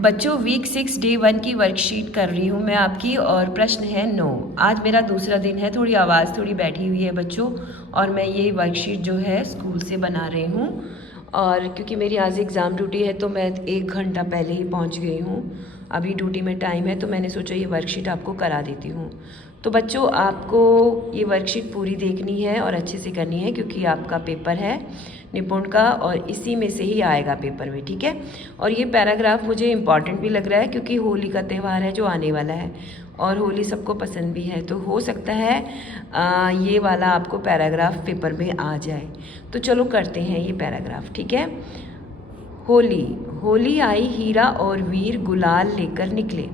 बच्चों week 6 day 1 की worksheet कर रही हूँ मैं आपकी और प्रश्न है 9। आज मेरा दूसरा दिन है, थोड़ी आवाज़ थोड़ी बैठी हुई है बच्चों, और मैं ये वर्कशीट जो है स्कूल से बना रही हूँ। और क्योंकि मेरी आज एग्ज़ाम ड्यूटी है तो मैं 1 घंटा पहले ही पहुँच गई हूँ। अभी ड्यूटी में टाइम है तो मैंने सोचा ये वर्कशीट आपको करा देती हूँ। तो बच्चों आपको ये वर्कशीट पूरी देखनी है और अच्छे से करनी है क्योंकि आपका पेपर है निपुण का और इसी में से ही आएगा पेपर में, ठीक है। और ये पैराग्राफ मुझे इम्पॉर्टेंट भी लग रहा है क्योंकि होली का त्यौहार है जो आने वाला है और होली सबको पसंद भी है, तो हो सकता है ये वाला आपको पैराग्राफ पेपर में आ जाए। तो चलो करते हैं ये पैराग्राफ, ठीक है। होली होली आई, हीरा और वीर गुलाल लेकर निकले।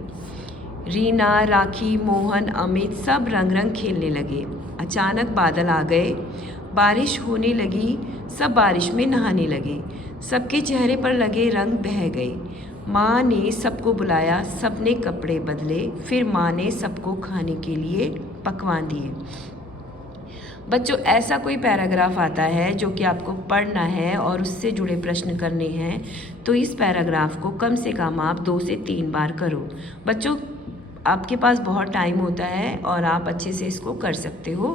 रीना, राखी, मोहन, अमित सब रंग रंग खेलने लगे। अचानक बादल आ गए, बारिश होने लगी, सब बारिश में नहाने लगे। सबके चेहरे पर लगे रंग बह गए। माँ ने सबको बुलाया, सबने कपड़े बदले, फिर माँ ने सबको खाने के लिए पकवान दिए। बच्चों ऐसा कोई पैराग्राफ आता है जो कि आपको पढ़ना है और उससे जुड़े प्रश्न करने हैं, तो इस पैराग्राफ को कम से कम आप 2 से 3 बार करो। बच्चों आपके पास बहुत टाइम होता है और आप अच्छे से इसको कर सकते हो,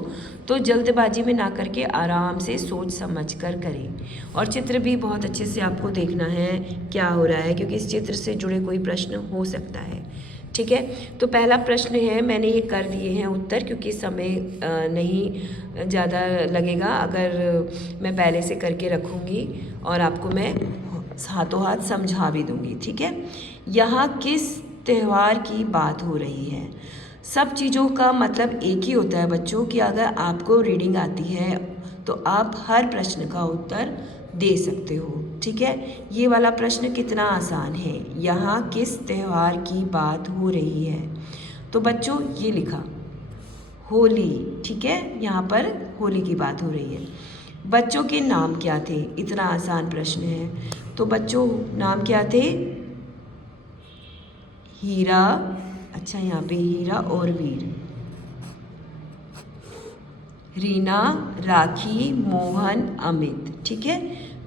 तो जल्दबाजी में ना करके आराम से सोच समझ कर करें। और चित्र भी बहुत अच्छे से आपको देखना है क्या हो रहा है, क्योंकि इस चित्र से जुड़े कोई प्रश्न हो सकता है, ठीक है। तो पहला प्रश्न है, मैंने ये कर दिए हैं उत्तर क्योंकि समय नहीं ज़्यादा लगेगा अगर मैं पहले से करके रखूँगी और आपको मैं हाथों हाथ समझा भी दूँगी, ठीक है। यहाँ किस त्यौहार की बात हो रही है? सब चीज़ों का मतलब एक ही होता है बच्चों कि अगर आपको रीडिंग आती है तो आप हर प्रश्न का उत्तर दे सकते हो, ठीक है। ये वाला प्रश्न कितना आसान है, यहाँ किस त्यौहार की बात हो रही है? तो बच्चों ये लिखा होली, ठीक है, यहाँ पर होली की बात हो रही है। बच्चों के नाम क्या थे? इतना आसान प्रश्न है, तो बच्चों नाम क्या थे? हीरा, अच्छा यहाँ पे हीरा और वीर। रीना, राखी, मोहन, अमित, ठीक है।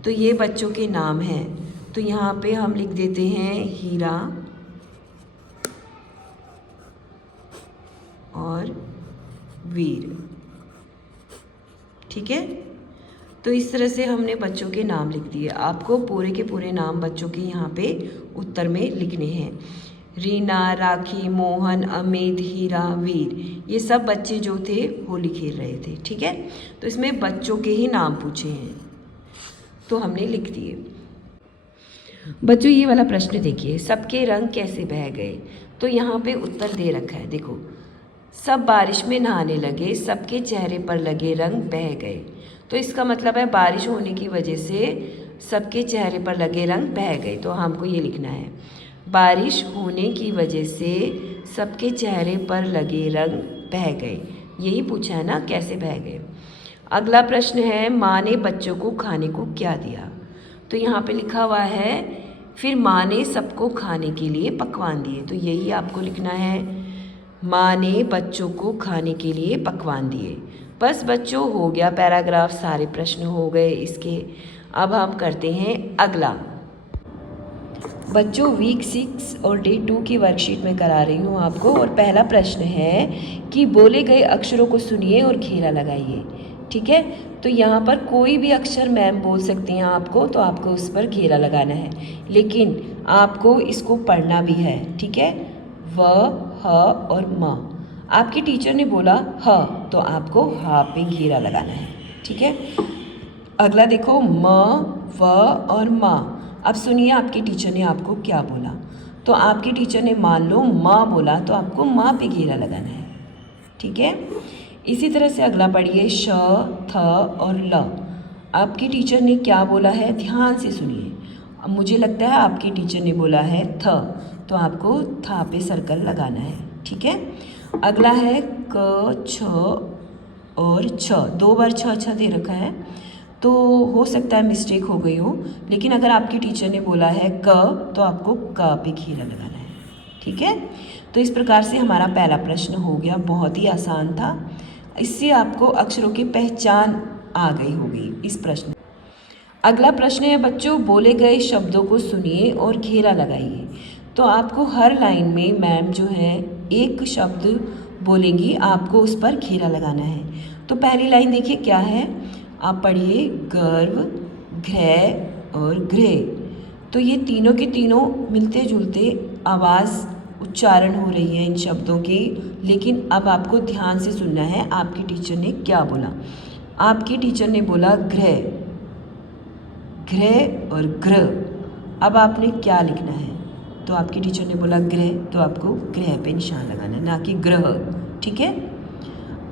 तो ये बच्चों के नाम हैं, तो यहाँ पे हम लिख देते हैं हीरा और वीर, ठीक है। तो इस तरह से हमने बच्चों के नाम लिख दिए। आपको पूरे के पूरे नाम बच्चों के यहाँ पे उत्तर में लिखने हैं। रीना, राखी, मोहन, अमित, हीरा, वीर, ये सब बच्चे जो थे होली खेल रहे थे, ठीक है। तो इसमें बच्चों के ही नाम पूछे हैं तो हमने लिख दिए। बच्चों ये वाला प्रश्न देखिए, सबके रंग कैसे बह गए? तो यहाँ पे उत्तर दे रखा है, देखो, सब बारिश में नहाने लगे, सबके चेहरे पर लगे रंग बह गए। तो इसका मतलब है बारिश होने की वजह से सबके चेहरे पर लगे रंग बह गए, तो हमको ये लिखना है बारिश होने की वजह से सबके चेहरे पर लगे रंग बह गए। यही पूछा है ना, कैसे बह गए। अगला प्रश्न है, माँ ने बच्चों को खाने को क्या दिया? तो यहाँ पे लिखा हुआ है फिर माँ ने सबको खाने के लिए पकवान दिए, तो यही आपको लिखना है, माँ ने बच्चों को खाने के लिए पकवान दिए। बस बच्चों हो गया पैराग्राफ, सारे प्रश्न हो गए इसके। अब हम करते हैं अगला। बच्चों वीक 6 और डे 2 की वर्कशीट में करा रही हूँ आपको, और पहला प्रश्न है कि बोले गए अक्षरों को सुनिए और घेरा लगाइए, ठीक है। तो यहाँ पर कोई भी अक्षर मैम बोल सकती हैं आपको, तो आपको उस पर घेरा लगाना है, लेकिन आपको इसको पढ़ना भी है, ठीक है। व, ह और म। आपकी टीचर ने बोला ह, तो आपको ह पे घेरा लगाना है, ठीक है। अगला देखो, म, व और म। अब सुनिए आपकी टीचर ने आपको क्या बोला। तो आपकी टीचर ने मान लो माँ बोला, तो आपको माँ पे घेरा लगाना है, ठीक है। इसी तरह से अगला पढ़िए, श, थ और ल। आपकी टीचर ने क्या बोला है, ध्यान से सुनिए। अब मुझे लगता है आपकी टीचर ने बोला है थ, तो आपको था पे सर्कल लगाना है, ठीक है। अगला है क, छ और छ, 2 बार छ छ दे रखा है, तो हो सकता है मिस्टेक हो गई हो, लेकिन अगर आपकी टीचर ने बोला है क, तो आपको क पे घेरा लगाना है, ठीक है। तो इस प्रकार से हमारा पहला प्रश्न हो गया, बहुत ही आसान था। इससे आपको अक्षरों की पहचान आ गई होगी इस प्रश्न। अगला प्रश्न है बच्चों, बोले गए शब्दों को सुनिए और घेरा लगाइए। तो आपको हर लाइन में मैम जो है एक शब्द बोलेंगी, आपको उस पर घेरा लगाना है। तो पहली लाइन देखिए क्या है, आप पढ़िए गर्व, घृ और गृह। तो ये तीनों के तीनों मिलते जुलते आवाज़ उच्चारण हो रही है इन शब्दों की, लेकिन अब आपको ध्यान से सुनना है आपकी टीचर ने क्या बोला। आपकी टीचर ने बोला घृ, घृ और गृह। अब आपने क्या लिखना है, तो आपकी टीचर ने बोला गृह, तो आपको गृह पे निशान लगाना है, ना कि ग्रह। ठीक है।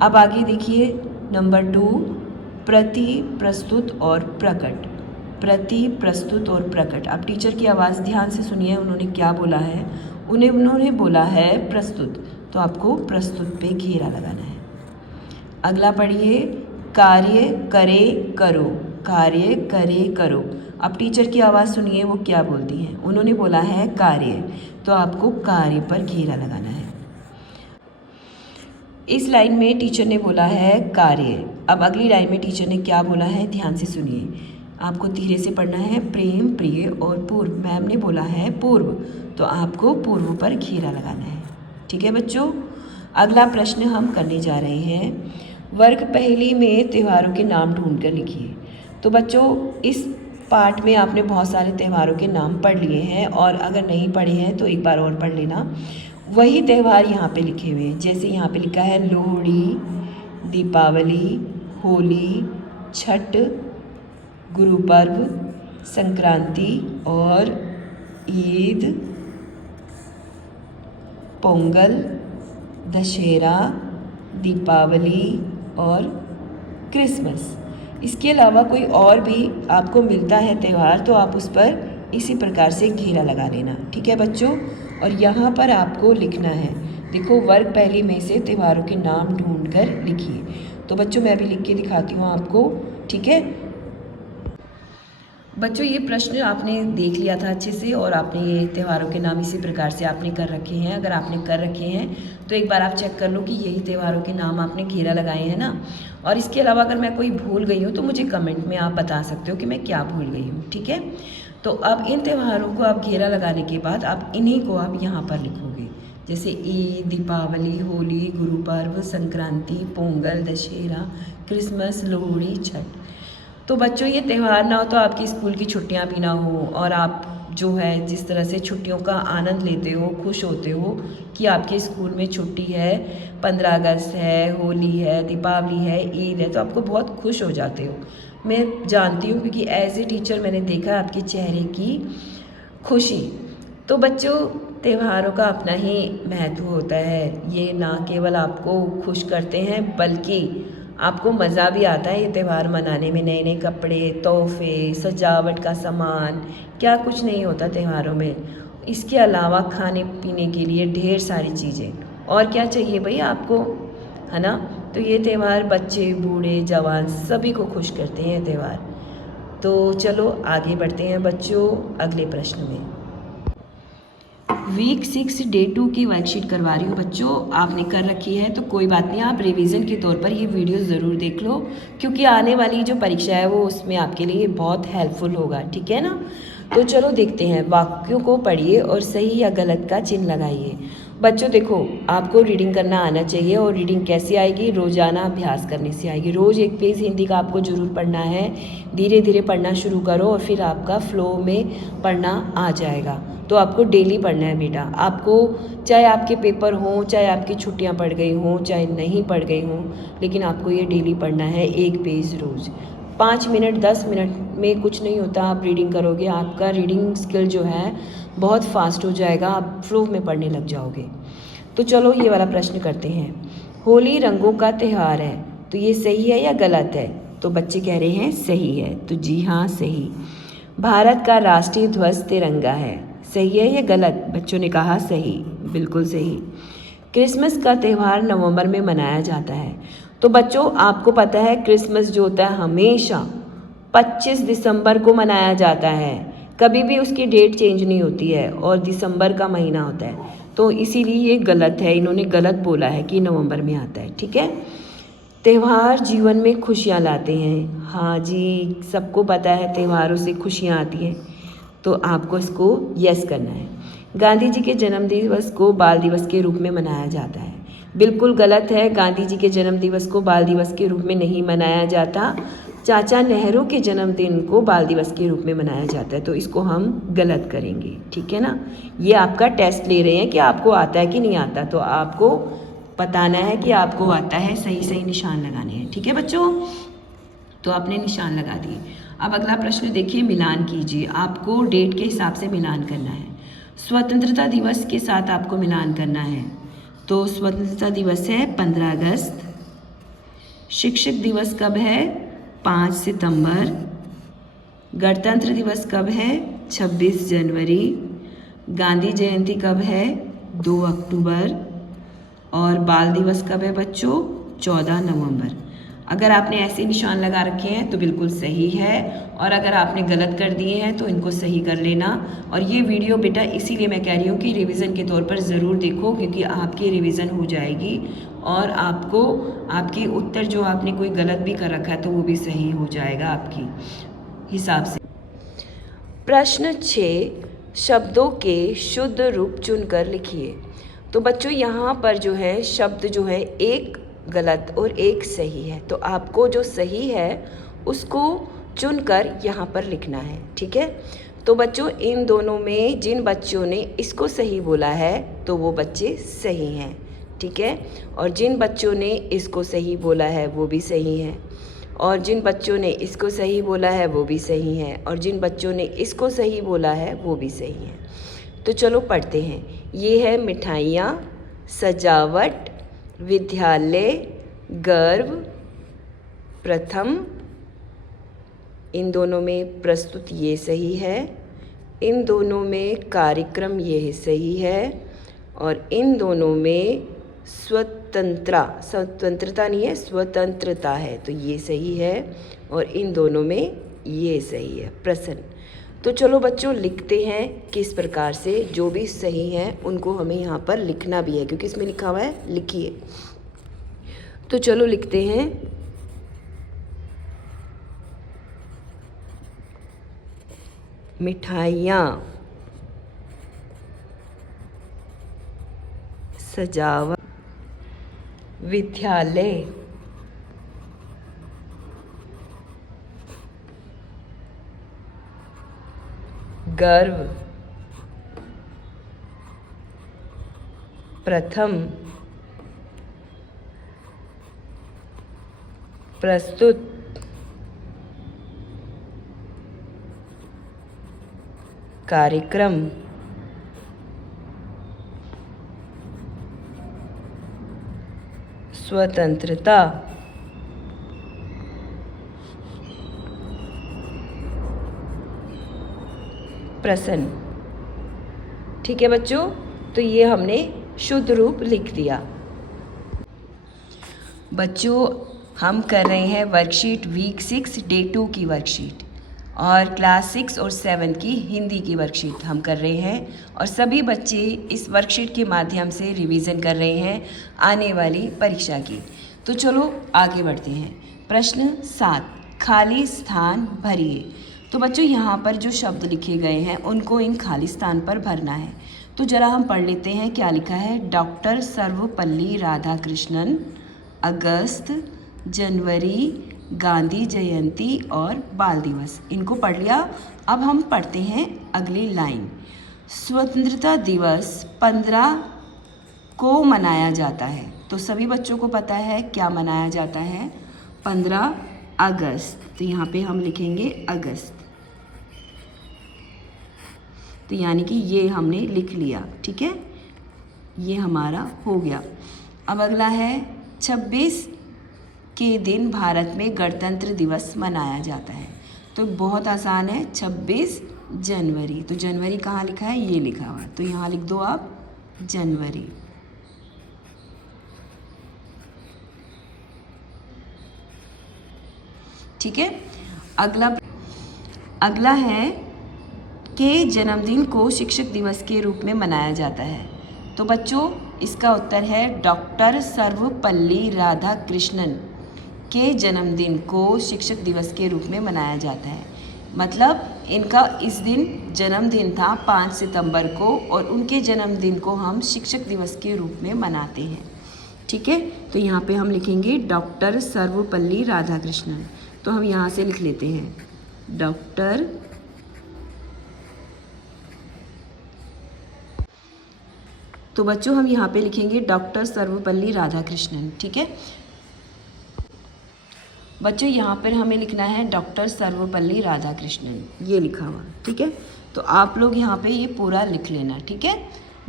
अब आगे देखिए नंबर 2, प्रति, प्रस्तुत और प्रकट। प्रति, प्रस्तुत और प्रकट। अब टीचर की आवाज़ ध्यान से सुनिए, उन्होंने क्या बोला है। उन्होंने बोला है प्रस्तुत, तो आपको प्रस्तुत पे घेरा लगाना है। अगला पढ़िए कार्य, करे, करो। कार्य, करे, करो। अब टीचर की आवाज़ सुनिए वो क्या बोलती हैं। उन्होंने बोला है कार्य, तो आपको कार्य पर घेरा लगाना है। इस लाइन में टीचर ने बोला है कार्य। अब अगली लाइन में टीचर ने क्या बोला है, ध्यान से सुनिए, आपको धीरे से पढ़ना है। प्रेम, प्रिय और पूर्व। मैम ने बोला है पूर्व, तो आपको पूर्व पर घेरा लगाना है। ठीक है बच्चों। अगला प्रश्न हम करने जा रहे हैं, वर्ग पहली में त्योहारों के नाम ढूंढ कर लिखिए। तो बच्चों इस पार्ट में आपने बहुत सारे त्योहारों के नाम पढ़ लिए हैं, और अगर नहीं पढ़े हैं तो एक बार और पढ़ लेना। वही त्यौहार यहाँ पे लिखे हुए हैं, जैसे यहाँ पे लिखा है लोहड़ी, दीपावली, होली, छठ, गुरु पर्व, संक्रांति और ईद, पोंगल, दशहरा, दीपावली और क्रिसमस। इसके अलावा कोई और भी आपको मिलता है त्यौहार, तो आप उस पर इसी प्रकार से घेरा लगा लेना। ठीक है बच्चों। और यहाँ पर आपको लिखना है, देखो वर्ग पहली में से त्योहारों के नाम ढूंढकर लिखिए। तो बच्चों मैं अभी लिख के दिखाती हूँ आपको। ठीक है बच्चों, ये प्रश्न आपने देख लिया था अच्छे से, और आपने ये त्योहारों के नाम इसी प्रकार से आपने कर रखे हैं। अगर आपने कर रखे हैं तो एक बार आप चेक कर लो कि यही त्योहारों के नाम आपने घेरा लगाए हैं ना। और इसके अलावा अगर मैं कोई भूल गई हूँ तो मुझे कमेंट में आप बता सकते हो कि मैं क्या भूल गई हूँ। ठीक है। तो अब इन त्योहारों को आप घेरा लगाने के बाद आप इन्हीं को आप यहाँ पर लिखोगे, जैसे ईद, दीपावली, होली, गुरु पर्व, संक्रांति, पोंगल, दशहरा, क्रिसमस, लोहड़ी, छठ। तो बच्चों ये त्यौहार ना हो तो आपकी स्कूल की छुट्टियां भी ना हो, और आप जो है जिस तरह से छुट्टियों का आनंद लेते हो, खुश होते हो कि आपके स्कूल में छुट्टी है, 15 अगस्त है, होली है, दीपावली है, ईद है, तो आपको बहुत खुश हो जाते हो। मैं जानती हूँ क्योंकि एज ए टीचर मैंने देखा आपके चेहरे की खुशी। तो बच्चों त्योहारों का अपना ही महत्व होता है, ये ना केवल आपको खुश करते हैं बल्कि आपको मज़ा भी आता है ये त्यौहार मनाने में। नए नए कपड़े, तोहफे, सजावट का सामान, क्या कुछ नहीं होता त्योहारों में। इसके अलावा खाने पीने के लिए ढेर सारी चीज़ें, और क्या चाहिए भाई आपको, है ना। तो ये त्यौहार बच्चे, बूढ़े, जवान सभी को खुश करते हैं त्यौहार। तो चलो आगे बढ़ते हैं बच्चों अगले प्रश्न में। वीक 6 डे 2 की वर्कशीट करवा रही हूँ बच्चों, आपने कर रखी है तो कोई बात नहीं, आप रिवीजन के तौर पर ये वीडियो ज़रूर देख लो, क्योंकि आने वाली जो परीक्षा है वो उसमें आपके लिए बहुत हेल्पफुल होगा। ठीक है ना। तो चलो देखते हैं, वाक्यों को पढ़िए और सही या गलत का चिन्ह लगाइए। बच्चों देखो आपको रीडिंग करना आना चाहिए, और रीडिंग कैसे आएगी, रोज़ाना अभ्यास करने से आएगी। रोज़ एक पेज हिंदी का आपको ज़रूर पढ़ना है, धीरे धीरे पढ़ना शुरू करो और फिर आपका फ्लो में पढ़ना आ जाएगा। तो आपको डेली पढ़ना है बेटा, आपको चाहे आपके पेपर हों, चाहे आपकी छुट्टियां पड़ गई हों, चाहे नहीं पड़ गई हों, लेकिन आपको ये डेली पढ़ना है, एक पेज रोज़। 5 मिनट 10 मिनट में कुछ नहीं होता, आप रीडिंग करोगे, आपका रीडिंग स्किल जो है बहुत फास्ट हो जाएगा, आप फ्लो में पढ़ने लग जाओगे। तो चलो ये वाला प्रश्न करते हैं, होली रंगों का त्यौहार है, तो ये सही है या गलत है। तो बच्चे कह रहे हैं सही है, तो जी हाँ सही। भारत का राष्ट्रीय ध्वज तिरंगा है, सही है या गलत। बच्चों ने कहा सही, बिल्कुल सही। क्रिसमस का त्यौहार नवंबर में मनाया जाता है, तो बच्चों आपको पता है क्रिसमस जो होता है हमेशा 25 दिसंबर को मनाया जाता है, कभी भी उसकी डेट चेंज नहीं होती है, और दिसंबर का महीना होता है, तो इसीलिए ये गलत है, इन्होंने गलत बोला है कि नवंबर में आता है। ठीक है। त्यौहार जीवन में खुशियाँ लाते हैं, हाँ जी सबको पता है त्योहारों से खुशियाँ आती हैं, तो आपको इसको यस करना है। गांधी जी के जन्म दिवस को बाल दिवस के रूप में मनाया जाता है। बिल्कुल गलत है, गांधी जी के जन्म दिवस को बाल दिवस के रूप में नहीं मनाया जाता। चाचा नेहरू के जन्मदिन को बाल दिवस के रूप में मनाया जाता है, तो इसको हम गलत करेंगे, ठीक है ना। ये आपका टेस्ट ले रहे हैं कि आपको आता है कि नहीं आता, तो आपको बताना है कि आपको आता है, सही सही निशान लगाने हैं, ठीक है बच्चों। तो आपने निशान लगा दिए। अब अगला प्रश्न देखिए, मिलान कीजिए। आपको डेट के हिसाब से मिलान करना है। स्वतंत्रता दिवस के साथ आपको मिलान करना है। तो स्वतंत्रता दिवस है 15 अगस्त। शिक्षक दिवस कब है? 5 सितंबर। गणतंत्र दिवस कब है? 26 जनवरी। गांधी जयंती कब है? 2 अक्टूबर। और बाल दिवस कब है बच्चों? 14 नवंबर। अगर आपने ऐसे निशान लगा रखे हैं तो बिल्कुल सही है, और अगर आपने गलत कर दिए हैं तो इनको सही कर लेना। और ये वीडियो बेटा इसीलिए मैं कह रही हूँ कि रिवीजन के तौर पर ज़रूर देखो, क्योंकि आपकी रिवीजन हो जाएगी और आपको आपके उत्तर जो आपने कोई गलत भी कर रखा है तो वो भी सही हो जाएगा आपकी हिसाब से। प्रश्न 6, शब्दों के शुद्ध रूप चुनकर लिखिए। तो बच्चों यहाँ पर जो है शब्द जो है एक गलत और एक सही है, तो आपको जो सही है उसको चुनकर यहाँ पर लिखना है, ठीक है। तो बच्चों इन दोनों में जिन बच्चों ने इसको सही बोला है तो वो बच्चे सही हैं, ठीक है। और जिन बच्चों ने इसको सही बोला है वो भी सही हैं, और जिन बच्चों ने इसको सही बोला है वो भी सही हैं, और जिन बच्चों ने इसको सही बोला है वो भी सही हैं। तो चलो पढ़ते हैं। ये है मिठाइयाँ, सजावट, विद्यालय, गर्व, प्रथम। इन दोनों में प्रस्तुत ये सही है, इन दोनों में कार्यक्रम ये सही है, और इन दोनों में स्वतंत्रता नहीं है, स्वतंत्रता है, तो ये सही है, और इन दोनों में ये सही है, प्रश्न। तो चलो बच्चों लिखते हैं किस प्रकार से, जो भी सही है उनको हमें यहाँ पर लिखना भी है, क्योंकि इसमें लिखा हुआ है लिखिए। तो चलो लिखते हैं। मिठाइयाँ, सजावट, विद्यालय, गर्व, प्रथम, प्रस्तुत, कार्यक्रम, स्वतंत्रता, प्रश्न, ठीक है बच्चों। तो ये हमने शुद्ध रूप लिख दिया। बच्चों हम कर रहे हैं वर्कशीट वीक 6 डे 2 की वर्कशीट, और क्लास 6 और 7 की हिंदी की वर्कशीट हम कर रहे हैं, और सभी बच्चे इस वर्कशीट के माध्यम से रिवीजन कर रहे हैं आने वाली परीक्षा की। तो चलो आगे बढ़ते हैं। प्रश्न 7, खाली स्थान भरिए। तो बच्चों यहाँ पर जो शब्द लिखे गए हैं उनको इन खाली स्थान पर भरना है। तो ज़रा हम पढ़ लेते हैं क्या लिखा है। डॉक्टर सर्वपल्ली राधाकृष्णन, अगस्त, जनवरी, गांधी जयंती और बाल दिवस, इनको पढ़ लिया। अब हम पढ़ते हैं अगली लाइन। स्वतंत्रता दिवस 15 को मनाया जाता है। तो सभी बच्चों को पता है क्या मनाया जाता है, 15 अगस्त। तो यहाँ पे हम लिखेंगे अगस्त, तो यानी कि ये हमने लिख लिया, ठीक है, ये हमारा हो गया। अब अगला है 26 के दिन भारत में गणतंत्र दिवस मनाया जाता है। तो बहुत आसान है, 26 जनवरी। तो जनवरी कहाँ लिखा है, ये लिखा हुआ है, तो यहाँ लिख दो आप जनवरी। ठीक है। अगला है के जन्मदिन को शिक्षक दिवस के रूप में मनाया जाता है। तो बच्चों इसका उत्तर है डॉक्टर सर्वपल्ली राधाकृष्णन के जन्मदिन को शिक्षक दिवस के रूप में मनाया जाता है। मतलब इनका इस दिन जन्मदिन था 5 सितंबर को, और उनके जन्मदिन को हम शिक्षक दिवस के रूप में मनाते हैं। ठीक है, तो यहाँ पे हम लिखेंगे डॉक्टर सर्वपल्ली राधाकृष्णन। तो हम यहाँ से लिख लेते हैं डॉक्टर तो बच्चों हम यहाँ पे लिखेंगे डॉक्टर सर्वपल्ली राधाकृष्णन। ठीक है बच्चों, यहाँ पर हमें लिखना है डॉक्टर सर्वपल्ली राधाकृष्णन, ये लिखा हुआ। ठीक है, तो आप लोग यहाँ पे ये पूरा लिख लेना। ठीक है,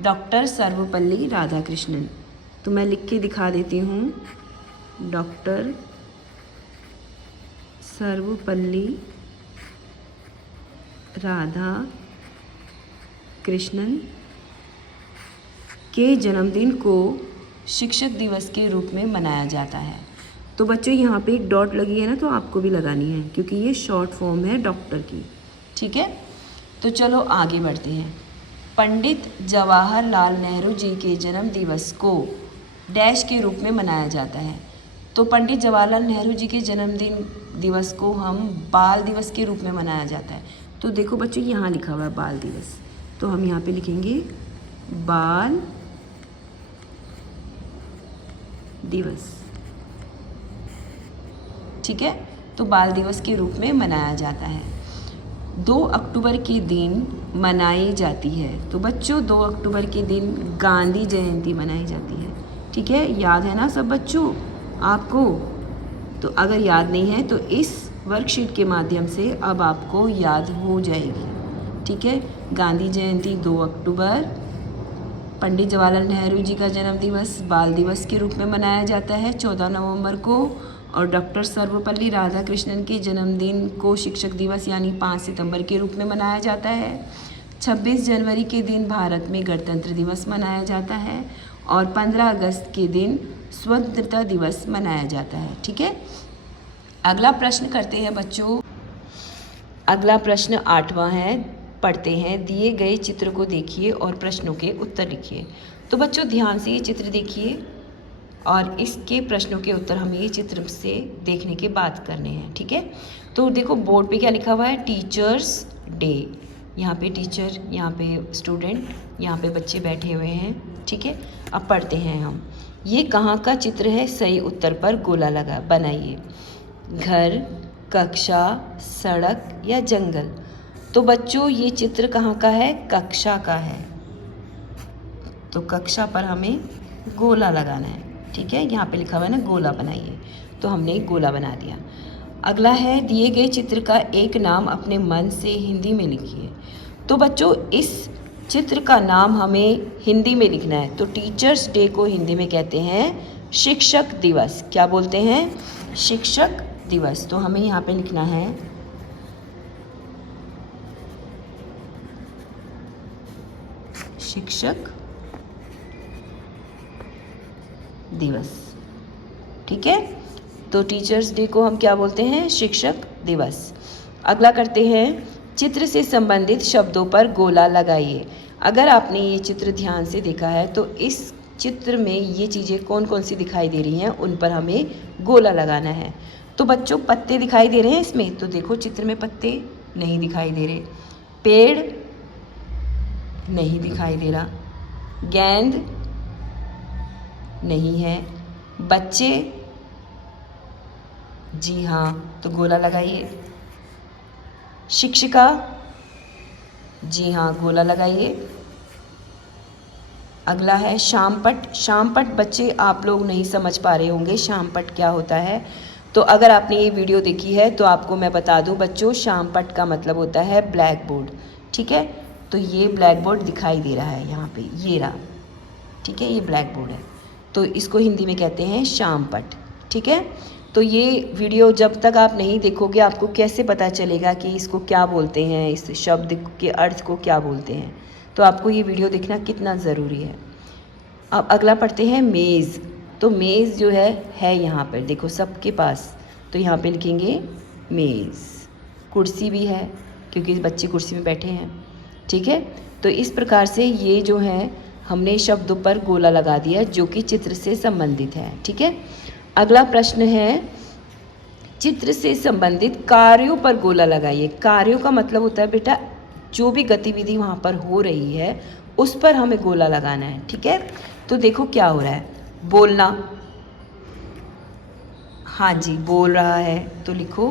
डॉक्टर सर्वपल्ली राधाकृष्णन। तो मैं लिख के दिखा देती हूँ, डॉक्टर सर्वपल्ली राधाकृष्णन के जन्मदिन को शिक्षक दिवस के रूप में मनाया जाता है। तो बच्चों यहाँ पे एक डॉट लगी है ना, तो आपको भी लगानी है क्योंकि ये शॉर्ट फॉर्म है डॉक्टर की। ठीक है, तो चलो आगे बढ़ते हैं। पंडित जवाहरलाल नेहरू जी के जन्म दिवस को डैश के रूप में मनाया जाता है। तो पंडित जवाहरलाल नेहरू जी के जन्मदिन दिवस को हम बाल दिवस के रूप में मनाया जाता है। तो देखो बच्चों यहाँ लिखा हुआ है बाल दिवस, तो हम यहाँ पे लिखेंगे बाल दिवस। ठीक है, तो बाल दिवस के रूप में मनाया जाता है। 2 अक्टूबर के दिन मनाई जाती है। तो बच्चों 2 अक्टूबर के दिन गांधी जयंती मनाई जाती है। ठीक है, याद है ना सब बच्चों आपको? तो अगर याद नहीं है तो इस वर्कशीट के माध्यम से अब आपको याद हो जाएगी। ठीक है, गांधी जयंती 2 अक्टूबर, पंडित जवाहरलाल नेहरू जी का जन्म दिवस बाल दिवस के रूप में मनाया जाता है 14 नवंबर को, और डॉक्टर सर्वपल्ली राधाकृष्णन के जन्मदिन को शिक्षक दिवस यानी 5 सितंबर के रूप में मनाया जाता है। 26 जनवरी के दिन भारत में गणतंत्र दिवस मनाया जाता है, और 15 अगस्त के दिन स्वतंत्रता दिवस मनाया जाता है। ठीक है, अगला प्रश्न करते हैं बच्चों। अगला प्रश्न 8वां है, पढ़ते हैं। दिए गए चित्र को देखिए और प्रश्नों के उत्तर लिखिए। तो बच्चों ध्यान से ये चित्र देखिए और इसके प्रश्नों के उत्तर हमें ये चित्र से देखने के बाद करने हैं। ठीक है, तो देखो बोर्ड पे क्या लिखा हुआ है, टीचर्स डे। यहाँ पे टीचर, यहाँ पे स्टूडेंट, यहाँ पे बच्चे बैठे हुए हैं। ठीक है, अब पढ़ते हैं हम। ये कहाँ का चित्र है? सही उत्तर पर गोला लगा बनाइए। घर, कक्षा, सड़क या जंगल? तो बच्चों ये चित्र कहाँ का है? कक्षा का है। तो कक्षा पर हमें गोला लगाना है। ठीक है, यहाँ पे लिखा हुआ है ना गोला बनाइए, तो हमने एक गोला बना दिया। अगला है, दिए गए चित्र का एक नाम अपने मन से हिंदी में लिखिए। तो बच्चों इस चित्र का नाम हमें हिंदी में लिखना है। तो टीचर्स डे को हिंदी में कहते हैं शिक्षक दिवस। क्या बोलते हैं? शिक्षक दिवस। तो हमें यहाँ पे लिखना है शिक्षक दिवस। ठीक है, तो टीचर्स डे को हम क्या बोलते हैं? शिक्षक दिवस। अगला करते हैं, चित्र से संबंधित शब्दों पर गोला लगाइए। अगर आपने ये चित्र ध्यान से देखा है तो इस चित्र में ये चीज़ें कौन कौन सी दिखाई दे रही हैं उन पर हमें गोला लगाना है। तो बच्चों पत्ते दिखाई दे रहे हैं इसमें, तो देखो चित्र में पत्ते नहीं दिखाई दे रहे, पेड़ नहीं दिखाई दे रहा, गेंद नहीं है, बच्चे, जी हाँ तो गोला लगाइए। शिक्षिका, जी हाँ गोला लगाइए। अगला है शामपट। शामपट बच्चे आप लोग नहीं समझ पा रहे होंगे शामपट क्या होता है, तो अगर आपने ये वीडियो देखी है तो आपको मैं बता दूं बच्चों, शामपट का मतलब होता है ब्लैक बोर्ड। ठीक है, तो ये ब्लैक बोर्ड दिखाई दे रहा है यहाँ पे, ये रहा। ठीक है, ये ब्लैक बोर्ड है, तो इसको हिंदी में कहते हैं शामपट। ठीक है, तो ये वीडियो जब तक आप नहीं देखोगे आपको कैसे पता चलेगा कि इसको क्या बोलते हैं, इस शब्द के अर्थ को क्या बोलते हैं। तो आपको ये वीडियो देखना कितना ज़रूरी है। अब अगला पढ़ते हैं मेज़। तो मेज़ जो है यहाँ पर देखो सबके पास, तो यहाँ पे लिखेंगे मेज़। कुर्सी भी है क्योंकि बच्चे कुर्सी में बैठे हैं। ठीक है, तो इस प्रकार से ये जो है हमने शब्दों पर गोला लगा दिया जो कि चित्र से संबंधित है। ठीक है, अगला प्रश्न है, चित्र से संबंधित कार्यों पर गोला लगाइए। कार्यों का मतलब होता है बेटा जो भी गतिविधि वहाँ पर हो रही है उस पर हमें गोला लगाना है, ठीक है। तो देखो क्या हो रहा है, बोलना, हाँ जी बोल रहा है तो लिखो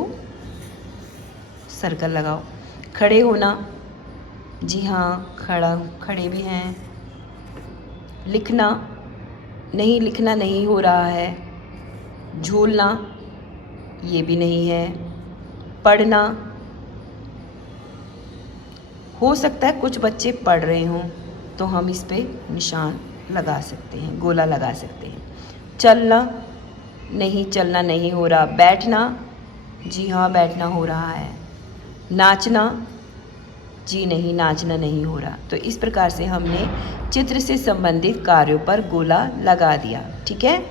सर्कल लगाओ। खड़े होना, जी हाँ खड़े भी हैं। लिखना, नहीं लिखना नहीं हो रहा है। झूलना, ये भी नहीं है। पढ़ना, हो सकता है कुछ बच्चे पढ़ रहे हों तो हम इस पे निशान लगा सकते हैं, गोला लगा सकते हैं। चलना, नहीं चलना नहीं हो रहा। बैठना, जी हाँ बैठना हो रहा है। नाचना, जी नहीं नाचना नहीं हो रहा। तो इस प्रकार से हमने चित्र से संबंधित कार्यों पर गोला लगा दिया, ठीक है।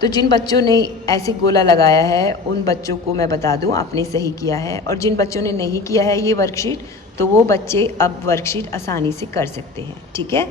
तो जिन बच्चों ने ऐसे गोला लगाया है उन बच्चों को मैं बता दूं आपने सही किया है, और जिन बच्चों ने नहीं किया है ये वर्कशीट तो वो बच्चे अब वर्कशीट आसानी से कर सकते हैं, ठीक है।